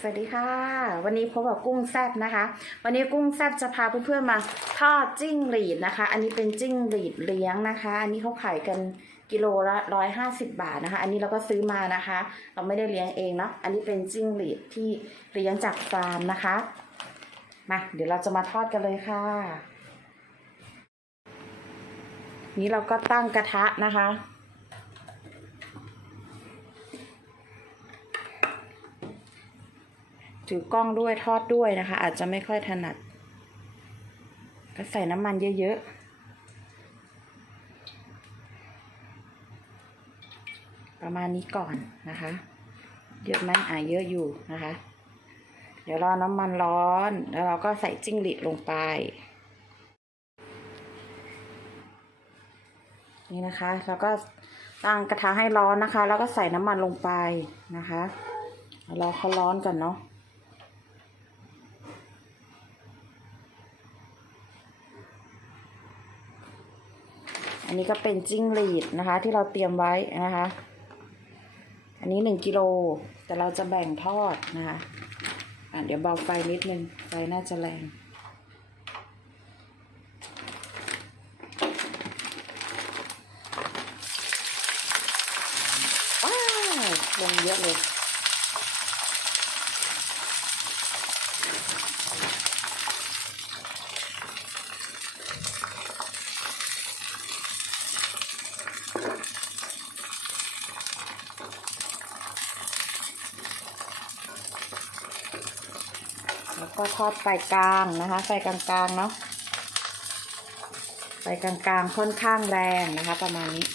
สวัสดีค่ะ วันนี้พบกับกุ้งแซบนะคะ วันนี้กุ้งแซบจะพาเพื่อนๆมาทอดจิ้งหรีดนะคะ อันนี้เป็นจิ้งหรีดเลี้ยงนะคะ อันนี้เขาขายกันกิโลละร้อยห้าสิบบาทนะคะ อันนี้เราก็ซื้อมานะคะ เราไม่ได้เลี้ยงเองเนาะอันนี้เป็นจิ้งหรีดที่เลี้ยงจากฟาร์มนะคะมาเดี๋ยวเราจะมาทอดกันเลยค่ะ นี้เราก็ตั้งกระทะนะคะ ถือกล้องด้วยทอดด้วยนะคะ อาจจะไม่ค่อยถนัด ก็ใส่น้ำมันเยอะๆ ประมาณนี้ก่อนนะคะ เยอะไหมอะเยอะอยู่นะคะ เดี๋ยวรอน้ำมันร้อน แล้วเราก็ใส่จิ้งหรีดลงไป นี่นะคะ แล้วก็ตั้งกระทะให้ร้อนนะคะ แล้วก็ใส่น้ำมันลงไปนะคะรอเขาร้อนก่อนเนาะ อันนี้ก็เป็นจิ้งหรีดนะคะ ที่เราเตรียมไว้นะคะ อันนี้หนึ่งกิโลแต่เราจะแบ่งทอดนะคะอะเดี๋ยวเบาไฟนิดนึงไฟน่าจะแรงว้าวลงเยอะเลย ก็ทอดไฟกลางนะคะ ไฟกลางๆเนาะ ไฟกลางๆค่อนข้างแรงนะคะ ประมาณนี้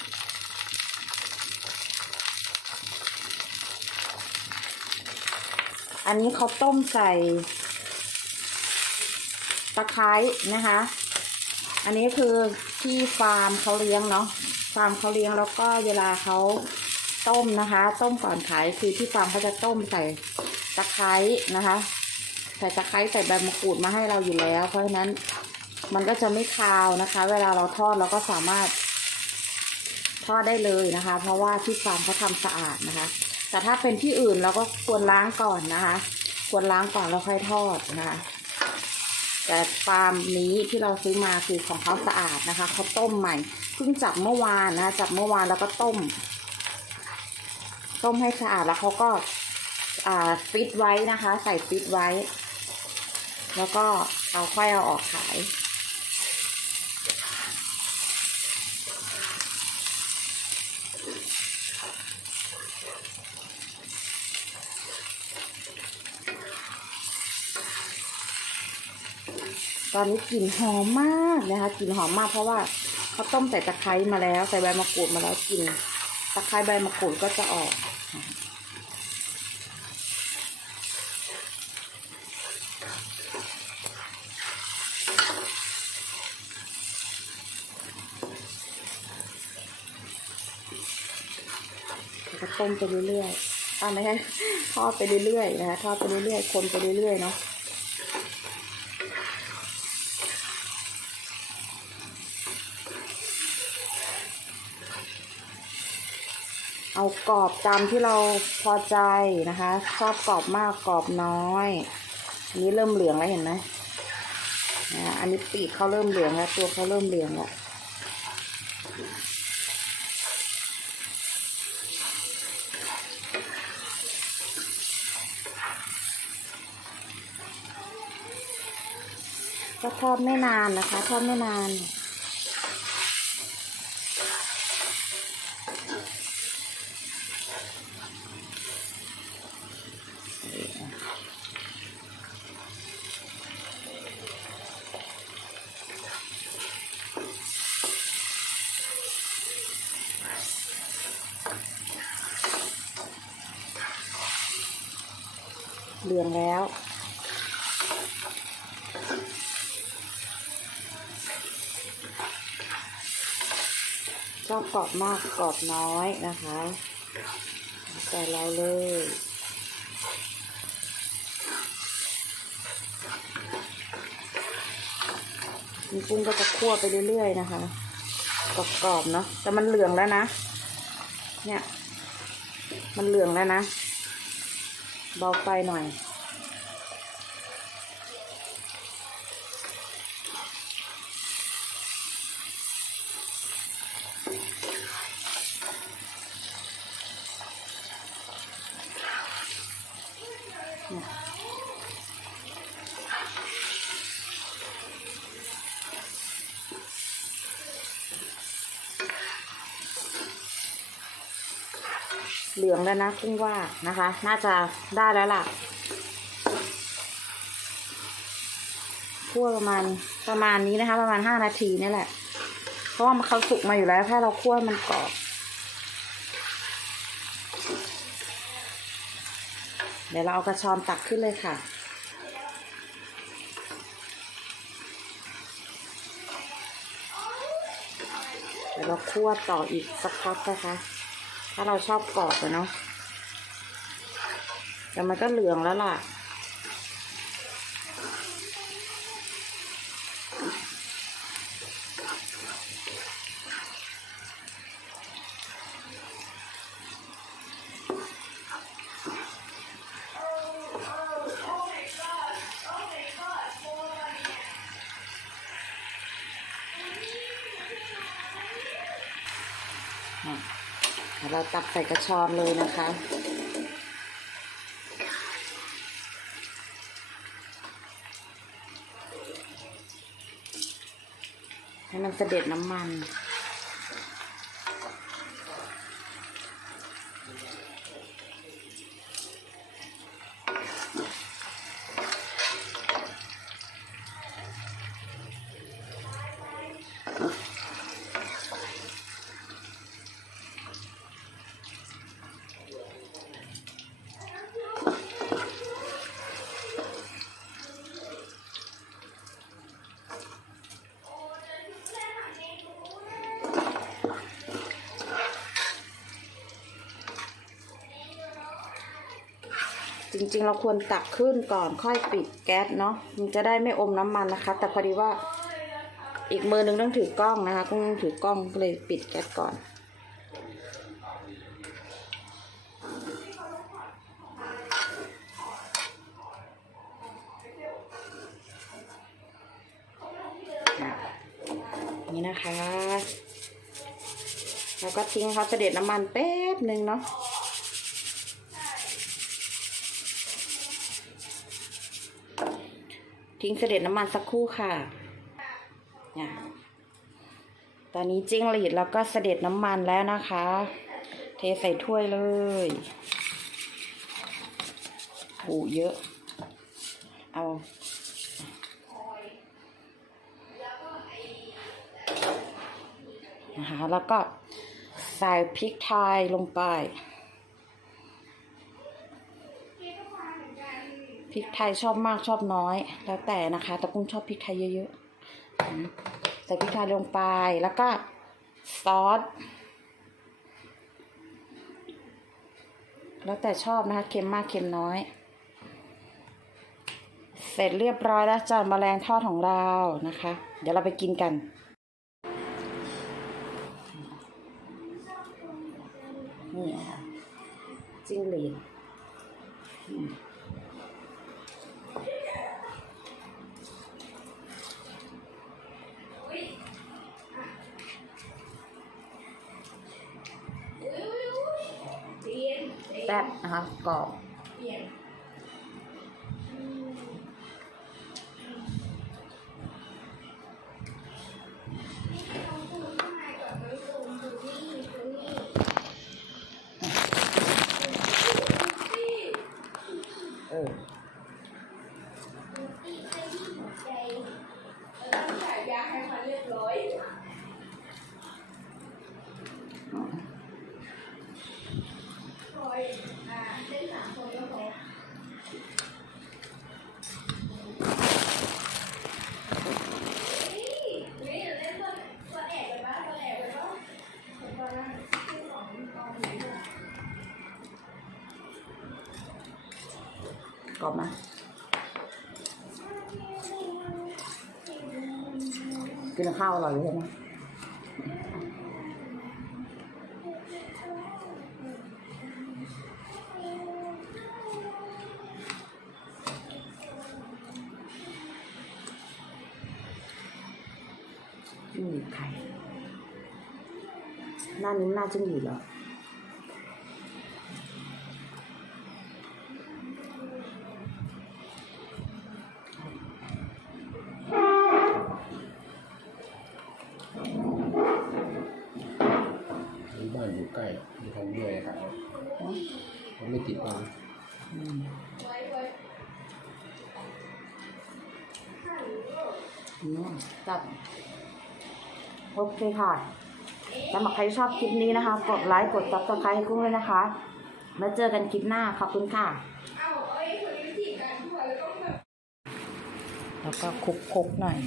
อันนี้เขาต้มใส่ตะไคร้นะคะ อันนี้คือที่ฟาร์มเขาเลี้ยงเนาะ ฟาร์มเขาเลี้ยงแล้วก็เวลาเขาต้มนะคะ ต้มก่อนขายคือที่ฟาร์มเขาจะต้มใส่ตะไคร้นะคะ ส่ตะไคร้ใส่ใบมะกรูดมาให้เราอยู่แล้ว เพราะฉะนั้นมันก็จะไม่คาวนะคะ เวลาเราทอดเราก็สามารถทอดได้เลยนะคะ เพราะว่าที่ฟาร์มเขาทำสะอาดนะคะ แต่ถ้าเป็นที่อื่นเราก็ควรล้างก่อนนะคะ ควรล้างก่อนแล้วค่อยทอดนะคะ แต่ฟาร์มนี้ที่เราซื้อมาคือของเขาสะอาดนะคะเขาต้มใหม่เพิ่งจับเมื่อวานนะคะจับเมื่อวานแล้วก็ต้ม ต้มให้สะอาดแล้วเขาก็อ่าฟิตไว้นะคะ ใส่ฟิตไว้ แล้วก็เอาค่อยเอาออกขาย ตอนนี้กลิ่นหอมมากนะคะกลิ่นหอมมากเพราะว่าเขาต้มใส่ตะไคร้มาแล้ว ใส่ใบมะกรูดมาแล้วกลิ่นตะไคร้ใบมะกรูดก็จะออก ต้มไปเรื่อยๆอ่าไม่ใช่ทอดไปเรื่อยๆนะคะทอดไปเรื่อยๆคนไปเรื่อยๆเนาะเอากรอบตามที่เราพอใจนะคะ ชอบกรอบมากกรอบน้อย อันนี้เริ่มเหลืองแล้วเห็นไหมอันนี้ปีกเขาเริ่มเหลืองแล้วตัวเขาเริ่มเหลืองแล้ว ก็ทอดไม่นานนะคะ ทอดไม่นาน เหลืองแล้ว อบกรอบมากกรอบน้อยนะคะใส่เราเลยมีกุ้งก็จะคั่วไปเรื่อยๆนะคะกรอบๆเนาะแต่มันเหลืองแล้วนะ เนี่ย มันเหลืองแล้วนะ เบาไฟหน่อย เหลืองแล้วนะกุ้งว่านะคะ น่าจะได้แล้วล่ะคั่วประมาณประมาณนี้นะคะ ประมาณห้านาทีนี่แหละ เพราะว่ามันเขาสุกมาอยู่แล้วแค่เราคั่วมันกรอบ เดี๋ยวเราเอากระชอนตักขึ้นเลยค่ะ เดี๋ยวเราคั่วต่ออีกสักพักนะคะ ถ้าเราชอบกรอบอะเนาะแต่มันก็เหลืองแล้วล่ะ เราตักใส่กระชอนเลยนะคะ ให้มันเสด็จน้ำมัน จ ริง ๆ เราควรตักขึ้นก่อนค่อยปิดแก๊สเนาะมันจะได้ไม่อมน้ำมันนะคะ แต่พอดีว่าอีกมือหนึงต้องถือกล้องนะคะกุ้งถือกล้องก็เลยปิดแก๊สก่อนนี่นะคะ แล้วก็ทิ้งเขาเสด็จน้ำมันแป๊บหนึ่งเนาะ ทิ้งเสด็จน้ำมันสักครู่ค่ะนี่ตอนนี้จิ้งหรีดแล้วก็เสด็จน้ำมันแล้วนะคะ เทใส่ถ้วยเลยโอ้เยอะ เอานะคะแล้วก็ใส่พริกไทยลงไป พริกไทยชอบมากชอบน้อย แล้วแต่นะคะแต่กุ้งชอบพริกไทยเยอะๆใส่พริกไทยลงไปแล้วก็ซอสแล้วแต่ชอบนะคะเค็มมากเค็มน้อย เสร็จเรียบร้อยแล้วจานแมลงทอดของเรานะคะ เดี๋ยวเราไปกินกันนี่ค่ะจิ้งหรีด อืม แซ่บนะคะกรอบเอออ กรอบไหมกินข้าวอร่อยเลยใช่ไหมจิ้งหรีดไข่หน้านี้หน้าจิ้งหรีดเหรอ จัดโอเคค่ะสำหรับใครชอบคลิปนี้นะคะ กดไลค์กดซับสไครต์ให้กุ้งเลยนะคะ แล้วเจอกันคลิปหน้า ขอบคุณค่ะเอาไอ้คนนี้วิธีการทั่วแล้วต้องแล้วก็คลุกๆหน่อย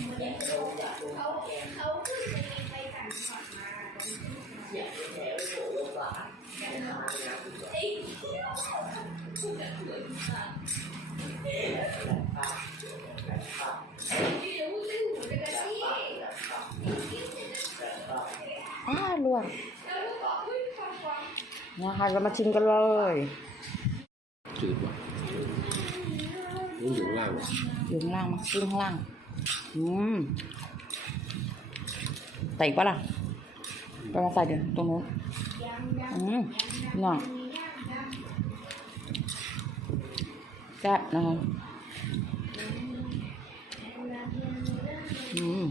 นะคะเรามาชิมกันเลยจืดว่ะนี่อยู่ข้างล่างว่ะอยู่ข้างล่างมาขึ้นข้างล่าง อืมใส่อีกปะล่ะไปมาใส่เดี๋ยวตรงนู้นอืมน่ะแซ่บนะคะอืม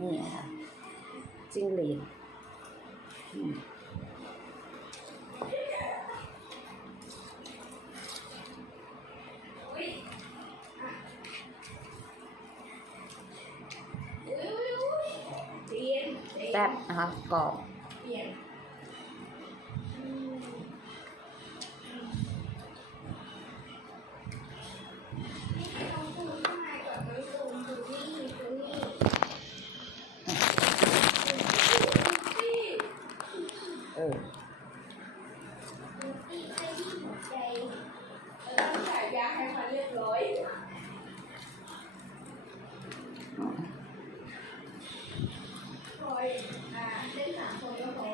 นี่ค่ะจิ้งหรีดอืมอุ้ยอุ้ยอุ้ยเปลี่ยนแซ่บนะคะกรอบ เล่นสามคนก็พอ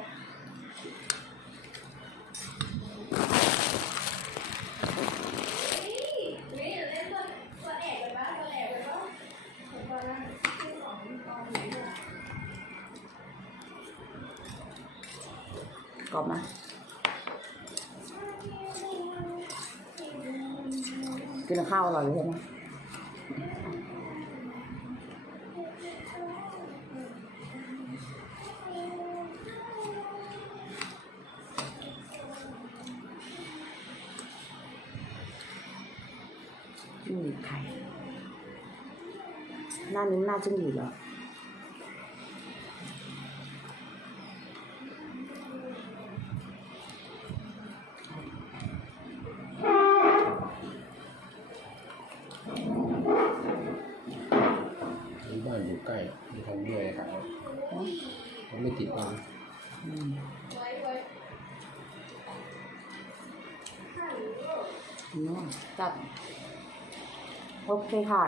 นี่นี่เล่นตัวตัวแอบไปบ้างตัวแอบไปบ้างผมว่าชื่อของกองนี้ด้วยกรอบไหมกินข้าวอร่อยเลยใช่ไหม จิ้งหรีดไข่หน้านี้หน้าจิ้งหรีดเหรอที่บ้านอยู่ใกล้มีทำด้วยครับผมไม่ติดบังอืมไว้ไว้ข้าวหรือว่าอืมจัด โอเคค่ะ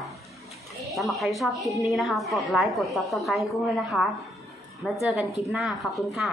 สำหรับใครชอบคลิปนี้นะคะ กดไลค์ กดซับสไครต์ให้กุ้งเลยนะคะ แล้วเจอกันคลิปหน้า ขอบคุณค่ะ